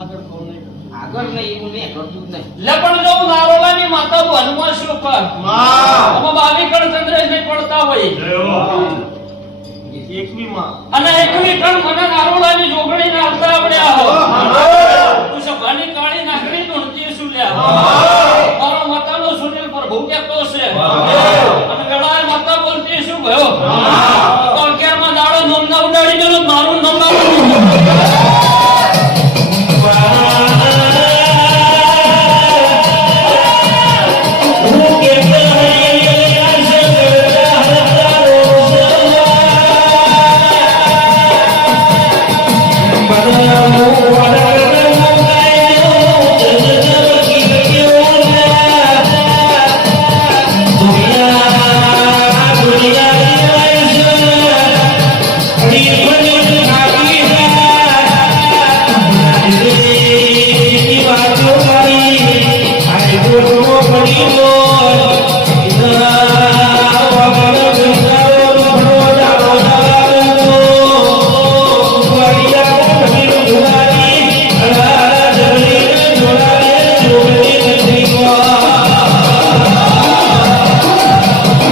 આગળ નહીં એવું નહીં કરતું જ નહીં. લપણ જો નારોલાની માતા વનમાં શું કર આમાં બાવી કણ ચંદ્રેશ ને પડતા હોય અને એકવી કણ મને નારોલાની જોગણી ને આવતા આવડ્યા હો તું સભાની કાળી નાખડી ધૂણતી શું લ્યા મારો માતાનો સુનિલ પ્રભુ કહેતો છે અને ગળાએ માતા બોલતી શું ભયો તો 11માં દાડો નોમ ના ઉડાડી ગયો મારું નામ Hare